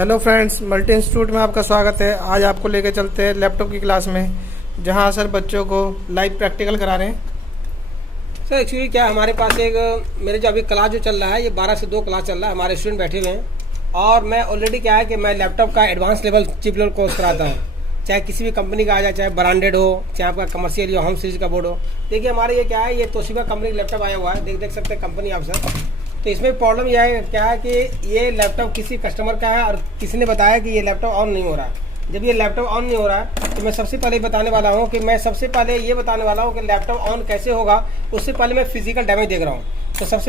Hello friends, multi institute में आपका स्वागत है। आज आपको लेके चलते हैं लैपटॉप की क्लास में, जहां सर बच्चों को लाइव प्रैक्टिकल करा रहे हैं। सर एक्चुअली क्या है, हमारे पास एक मेरे जो अभी क्लास जो चल रहा है, ये 12 से 2 क्लास चल रहा है। हमारे स्टूडेंट बैठे हुए हैं और मैं ऑलरेडी क्या है कि मैं लैपटॉप का advance level chip level course कराता हूँ। चाहे किसी भी कंपनी का आ जाए, चाहे ब्रांडेड हो, चाहे आपका कमर्शियल या होम सीरीज का बोर्ड हो। देखिए हमारे ये क्या है, ये तोशिबा कंपनी का लैपटॉप आया हुआ है, देख सकते हैं कंपनी आप सर। तो इसमें प्रॉब्लम यह है क्या है कि ये लैपटॉप किसी कस्टमर का है और किसी ने बताया कि ये लैपटॉप ऑन नहीं हो रहा है। जब ये लैपटॉप ऑन नहीं हो रहा है तो मैं सबसे पहले बताने वाला हूँ कि लैपटॉप ऑन कैसे होगा। उससे पहले मैं फिजिकल डैमेज देख रहा हूँ। तो सबसे